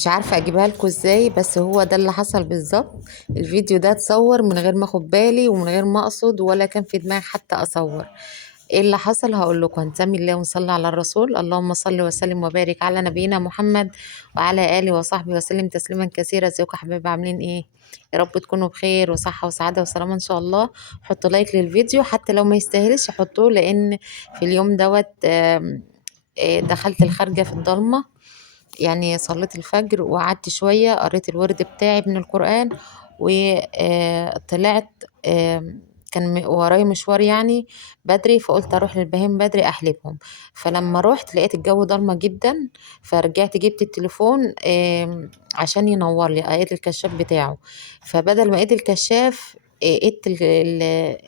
مش عارفة اجيبها لكم ازاي، بس هو ده اللي حصل بالظبط. الفيديو ده اتصور من غير ما اخد بالي ومن غير ما اقصد، ولا كان في دماغي حتى اصور. ايه اللي حصل؟ هقول لكم. هنسمي الله ونصلي على الرسول. اللهم صل وسلم وبارك على نبينا محمد وعلى اله وصحبه وسلم تسليما كثيرا. ازيكم يا حبايبي؟ عاملين ايه؟ يا رب تكونوا بخير وصحة وسعادة وسلامة ان شاء الله. حطوا لايك للفيديو حتى لو ما يستاهلش حطوه، لان في اليوم دوت دخلت الخارجة في الضلمة. يعني صليت الفجر وقعدت شوية قريت الورد بتاعي من القرآن، وطلعت. كان ورايا مشوار يعني بدري، فقلت اروح للبهيم بدري احلبهم. فلما روحت لقيت الجو ضلمة جدا، فرجعت جبت التليفون عشان ينور لي. لقيت الكشاف بتاعه، فبدل ما لقيت الكشاف لقيت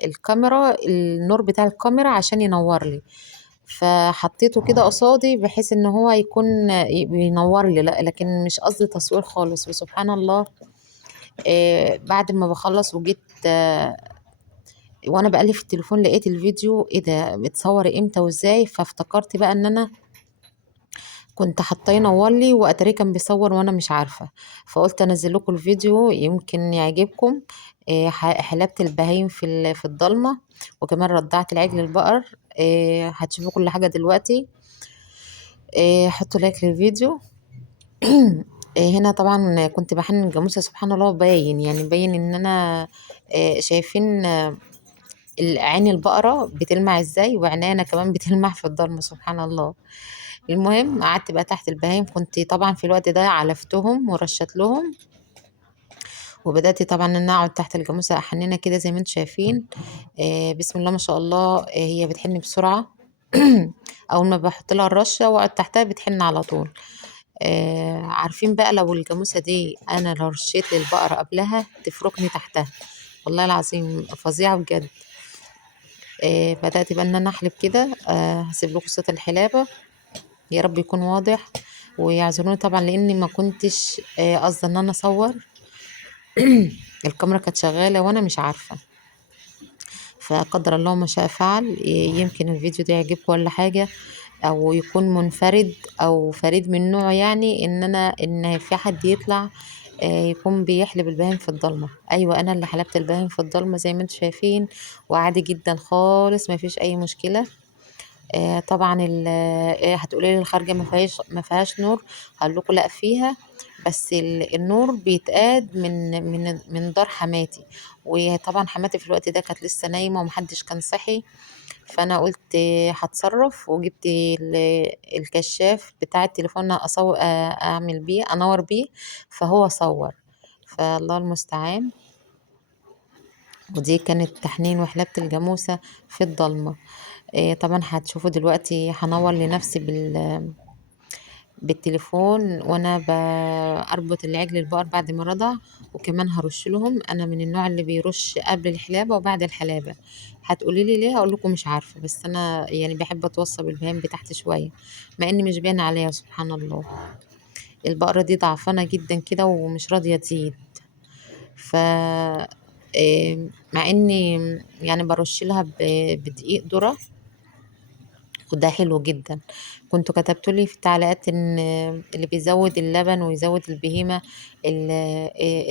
الكاميرا، النور بتاع الكاميرا عشان ينور لي. فحطيته كده قصادي بحيث ان هو يكون بينور لي، لا لكن مش قصدي تصوير خالص. وسبحان الله، بعد ما بخلص وجيت وانا بقلب في التليفون لقيت الفيديو. ايه ده؟ متصور امتى وازاي؟ فافتكرت بقى ان انا كنت حاطاه ينور لي، واتاريه كان بيصور وانا مش عارفه. فقلت انزل لكم الفيديو يمكن يعجبكم. حلبت البهايم في الضلمه، وكمان رضعت العجل البقر. هتشوفوا كل حاجه دلوقتي. حطوا لايك للفيديو. هنا طبعا كنت بحنن الجاموسة. سبحان الله، باين يعني باين ان انا شايفين عين البقرة بتلمع ازاي، وعينيا انا كمان بتلمع في الضلمة. سبحان الله. المهم قعدت بقى تحت البهايم. كنت طبعا في الوقت ده علفتهم ورشت لهم، وبدأت طبعا ان انا اقعد تحت الجاموسة احننها كده زي ما انتم شايفين. بسم الله ما شاء الله. هي بتحن بسرعة. اول ما بحط لها الرشة واقعد تحتها بتحن على طول. عارفين بقى لو الجاموسة دي أنا لو رشيت للبقرة قبلها تفركني تحتها. والله العظيم فظيعة بجد. بدأت بقى إن أنا أحلب كده. هسيب لكم صوت الحلابة، يا رب يكون واضح. ويعذروني طبعا لأني ما كنتش قصدي إن أنا أصور. الكاميرا كانت شغالة وأنا مش عارفة. فقدر الله ما شاء فعل. يمكن الفيديو ده يعجبكم ولا حاجة، او يكون منفرد او فريد من نوعه. يعني ان في حد يطلع يكون بيحلب البهائم في الضلمه. ايوه، انا اللي حلبت البهائم في الضلمه زي ما انتم شايفين، وعادي جدا خالص ما فيش اي مشكله. طبعا هتقولي لي الخارجه ما فيهاش نور. هقول لكم لا فيها، بس النور بيتقاد من دار حماتي. وطبعا حماتي في الوقت ده كانت لسه نايمه ومحدش كان صحي. فانا قلت هتصرف، وجبت الكشاف بتاع التليفون أصور، اعمل بيه انور بيه. فهو صور. فالله المستعان. ودي كانت تحنين وحلبة الجاموسة في الضلمة. طبعا هتشوفوا دلوقتي هنور لنفسي بالتليفون وانا اربط العجل البقر بعد ما رضع. وكمان هرش لهم. انا من النوع اللي بيرش قبل الحلابة وبعد الحلابة. هتقولي لي ليه؟ هقول لكم مش عارفة، بس انا يعني بحب اتوصى بالبهائم بتاعتي شوية، مع اني مش باين عليها. سبحان الله. البقرة دي ضعفانة جدا كده ومش راضية تزيد. ف مع اني يعني برش لها بدقيق ذرة، وده حلو جدا. كنتوا كتبتوا لي في التعليقات ان اللي بيزود اللبن ويزود البهيمة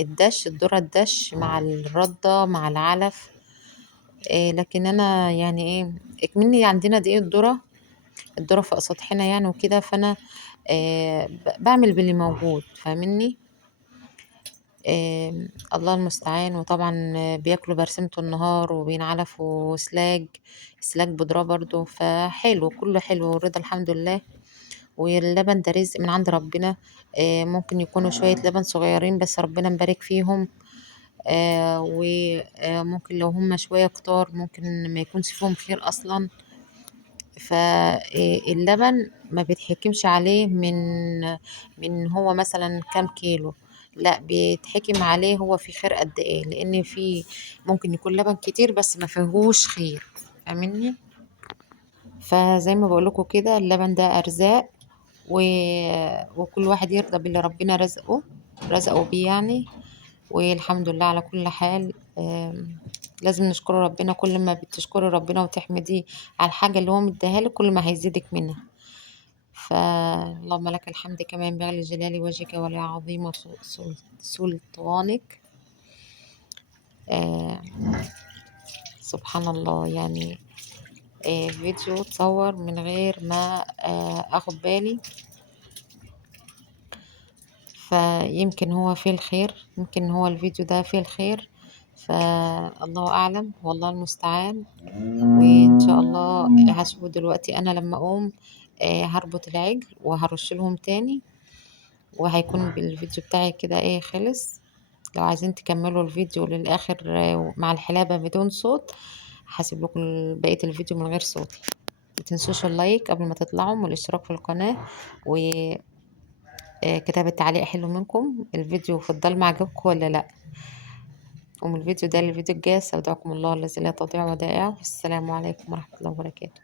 الدش، الذرة الدش مع الردة مع العلف. لكن انا يعني ايه، اكمني عندنا دقيق الذرة فوق سطحنا يعني وكده. فانا بعمل باللي موجود، فاهمني. الله المستعان. وطبعا بياكلوا برسيمة النهار وبينعلفوا سلاج بودرة برضو. فحلو، كله حلو ورضا الحمد لله. واللبن ده رزق من عند ربنا. ممكن يكونوا شوية لبن صغيرين بس ربنا مبارك فيهم. وممكن لو هم شوية كتار ممكن ما يكونش فيهم خير أصلا. فاللبن ما بيتحكمش عليه من هو مثلا كام كيلو. لا، بيتحكم عليه هو في خير قد ايه، لان في ممكن يكون لبن كتير بس ما فيهوش خير. فاهمني. فزي ما بقول لكم كده، اللبن ده ارزاق. و... وكل واحد يرضى باللي ربنا رزقه بيه يعني. والحمد لله على كل حال. لازم نشكر ربنا. كل ما بتشكري ربنا وتحمديه على الحاجة اللي هو مديها لك كل ما هيزيدك منها. فاللهم لك الحمد كما ينبغي لجلال وجهك ولعظيم سلطانك. آه سبحان الله، يعني فيديو اتصور من غير ما اخد بالي، فيمكن هو فيه الخير، يمكن هو الفيديو ده فيه الخير، فالله اعلم والله المستعان. وان شاء الله هشوفه دلوقتي انا لما اقوم، هربط العجل وهرش لهم تاني، وهيكون بالفيديو بتاعي كده خلص. لو عايزين تكملوا الفيديو للاخر مع الحلابة بدون صوت، هسيب لكم بقية الفيديو من غير صوت. متنسوش اللايك قبل ما تطلعوا والاشتراك في القناة، وكتابة تعليق حلو منكم. الفيديو في الضلمة عجبكم ولا لا؟ ومن الفيديو ده للفيديو الجاي استودعكم الله الذي لا تضيع ودائعه. السلام عليكم ورحمة الله وبركاته.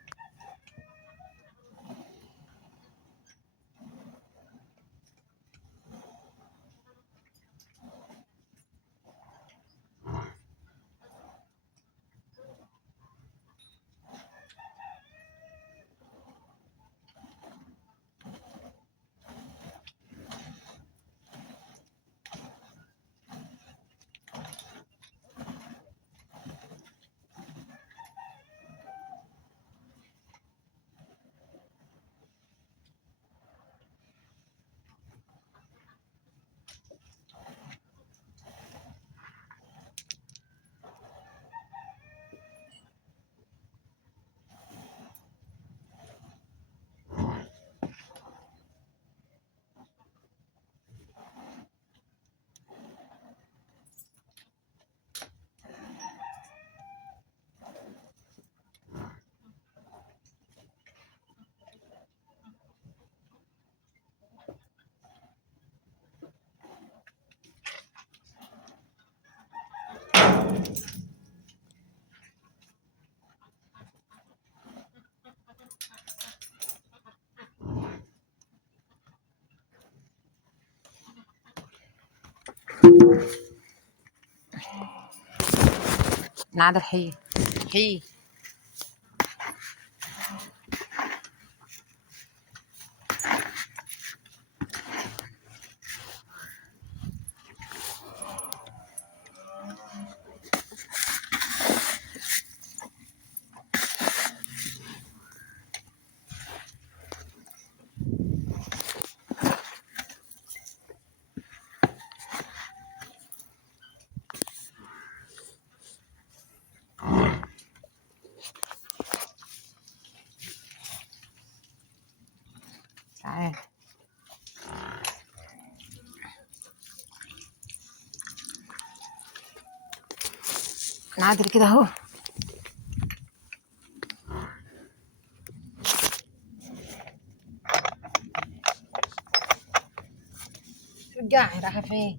نعاد حي تعال نعدل كده اهو. رجعي رايحة فين؟